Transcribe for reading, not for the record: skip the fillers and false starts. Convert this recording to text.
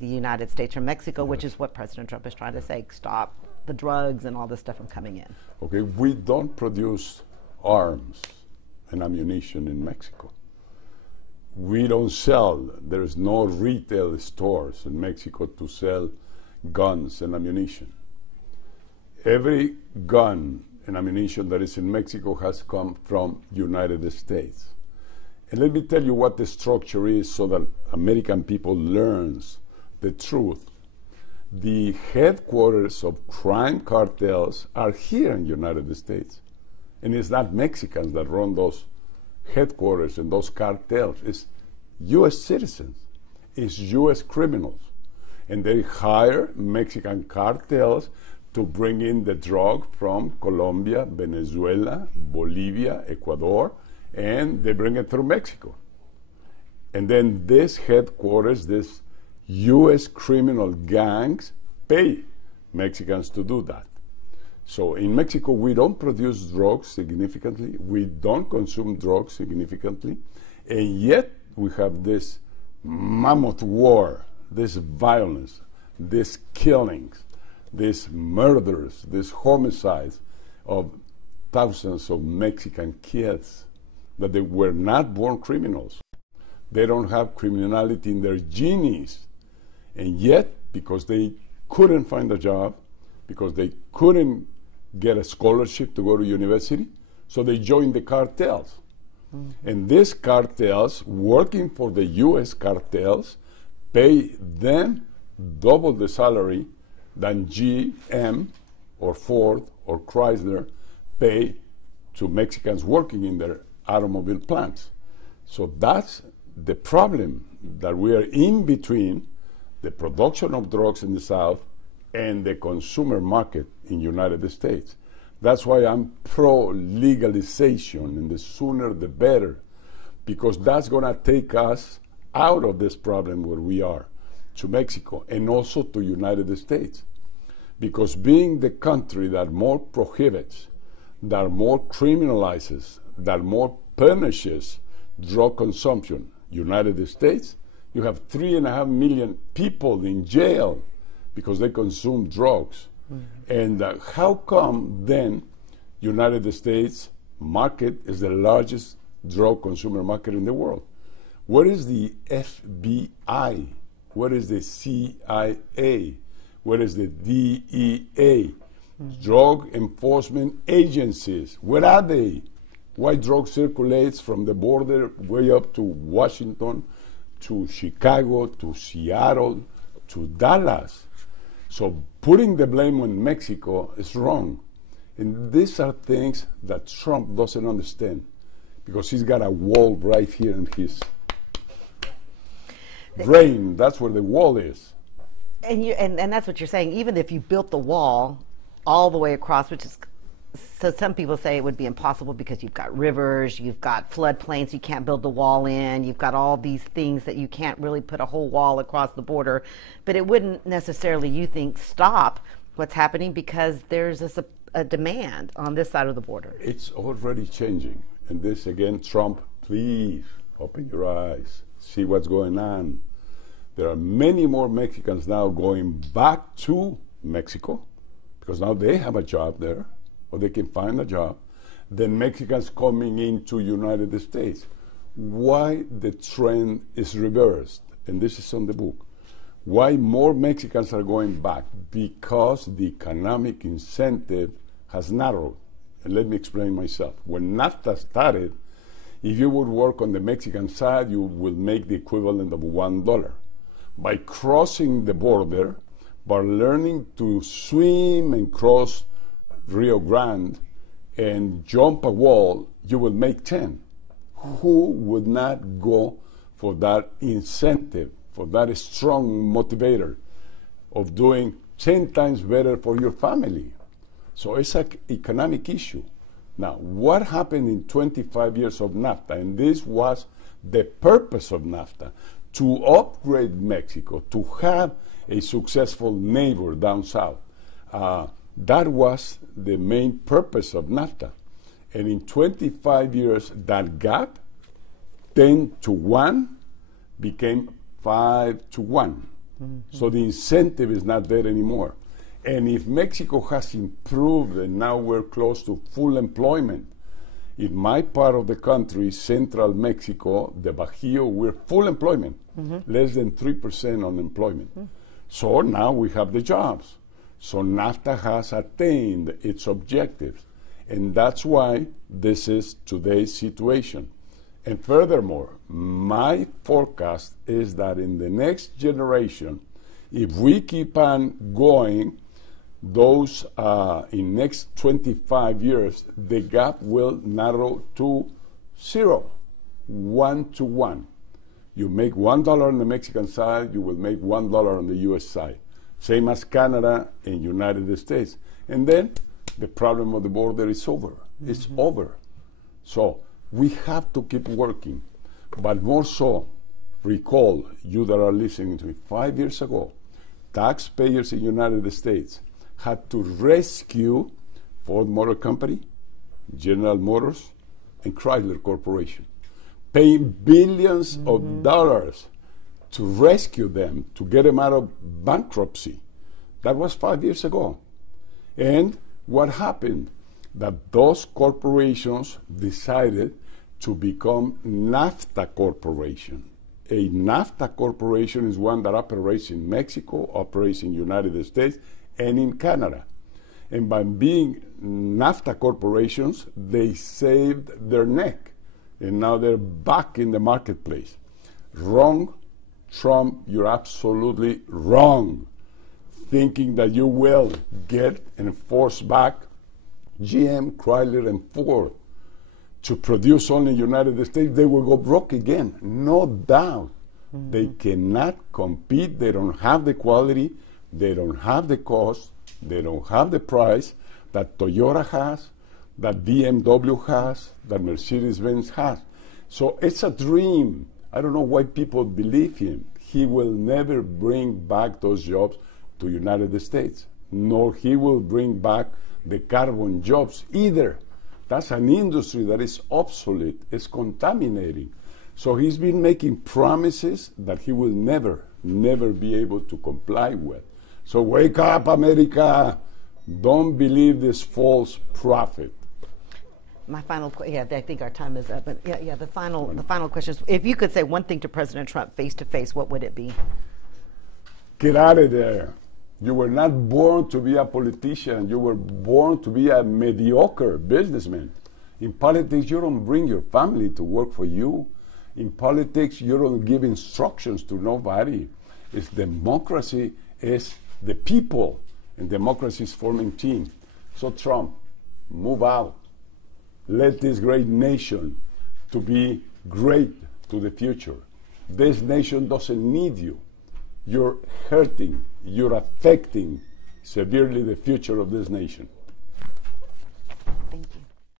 into the United States from Mexico, which is what President Trump is trying to say, stop the drugs and all this stuff from coming in. Okay, we don't produce arms and ammunition in Mexico. We don't sell, there's no retail stores in Mexico to sell guns and ammunition. Every gun and ammunition that is in Mexico has come from United States. And let me tell you what the structure is so that American people learns the truth. The headquarters of crime cartels are here in the United States. And it's not Mexicans that run those headquarters and those cartels. It's U.S. citizens. It's U.S. criminals. And they hire Mexican cartels to bring in the drug from Colombia, Venezuela, Bolivia, Ecuador, and they bring it through Mexico. And then this headquarters, this U.S. criminal gangs pay Mexicans to do that. So in Mexico, we don't produce drugs significantly, we don't consume drugs significantly, and yet we have this mammoth war, this violence, these killings, these murders, these homicides of thousands of Mexican kids that they were not born criminals. They don't have criminality in their genes. And yet, because they couldn't find a job, because they couldn't get a scholarship to go to university, so they joined the cartels. And these cartels, working for the U.S. cartels, pay them double the salary than GM or Ford or Chrysler pay to Mexicans working in their automobile plants. So that's the problem, that we are in between the production of drugs in the South and the consumer market in the United States. That's why I'm pro-legalization, and the sooner the better, because that's going to take us out of this problem where we are, to Mexico, and also to United States. Because being the country that more prohibits, that more criminalizes, that more punishes drug consumption, United States, you have 3.5 million people in jail because they consume drugs. And how come then United States market is the largest drug consumer market in the world? Where is the FBI? Where is the CIA? Where is the DEA? Drug enforcement agencies. Where are they? Why drug circulates from the border way up to Washington, to Chicago, to Seattle, to Dallas? So putting the blame on Mexico is wrong. And these are things that Trump doesn't understand, because he's got a wall right here in his brain. That's where the wall is. And that's what you're saying. Even if you built the wall all the way across, which is, so some people say it would be impossible because you've got rivers, you've got floodplains, you can't build the wall in, you've got all these things that you can't really put a whole wall across the border. But it wouldn't necessarily, you think, stop what's happening, because there's a demand on this side of the border. It's already changing. And this, again, Trump, please open your eyes, see what's going on. There are many more Mexicans now going back to Mexico, because now they have a job there, or they can find a job, than Mexicans coming into United States. Why the trend is reversed, and this is on the book. Why more Mexicans are going back? Because the economic incentive has narrowed. And let me explain myself. When NAFTA started, if you would work on the Mexican side, you will make the equivalent of $1. By crossing the border, by learning to swim and cross Rio Grande and jump a wall, you will make 10. Who would not go for that incentive, for that strong motivator of doing 10 times better for your family? So it's an economic issue. Now, what happened in 25 years of NAFTA, and this was the purpose of NAFTA, to upgrade Mexico, to have a successful neighbor down south. That was the main purpose of NAFTA. And in 25 years, that gap, 10 to 1, became 5 to 1. So the incentive is not there anymore. And if Mexico has improved and now we're close to full employment, in my part of the country, central Mexico, the Bajío, we're full employment, less than 3% unemployment. So now we have the jobs. So NAFTA has attained its objectives. And that's why this is today's situation. And furthermore, my forecast is that in the next generation, if we keep on going, those in next 25 years, the gap will narrow to 0, 1 to 1. You make $1 on the Mexican side, you will make $1 on the U.S. side. Same as Canada and United States. And then the problem of the border is over. It's over. So we have to keep working. But more so, recall, you that are listening to me, 5 years ago, taxpayers in the United States had to rescue Ford Motor Company, General Motors, and Chrysler Corporation, paying billions of dollars to rescue them, to get them out of bankruptcy. That was 5 years ago. And what happened? That those corporations decided to become NAFTA corporation. A NAFTA corporation is one that operates in Mexico, operates in the United States, and in Canada. And by being NAFTA corporations, they saved their neck. And now they're back in the marketplace. Wrong, Trump, you're absolutely wrong. Thinking that you will get and force back GM, Chrysler, and Ford to produce only in the United States, they will go broke again. No doubt. They cannot compete. They don't have the quality. They don't have the cost, they don't have the price that Toyota has, that BMW has, that Mercedes-Benz has. So it's a dream. I don't know why people believe him. He will never bring back those jobs to the United States, nor he will bring back the carbon jobs either. That's an industry that is obsolete, it's contaminating. So he's been making promises that he will never be able to comply with. So wake up, America. Don't believe this false prophet. My final, I think our time is up. But the final question is, if you could say one thing to President Trump face to face, what would it be? Get out of there. You were not born to be a politician. You were born to be a mediocre businessman. In politics, you don't bring your family to work for you. In politics, you don't give instructions to nobody. It's democracy is the people, and democracy is forming teams. So Trump, move out. Let this great nation to be great to the future. This nation doesn't need you. You're hurting, you're affecting severely the future of this nation.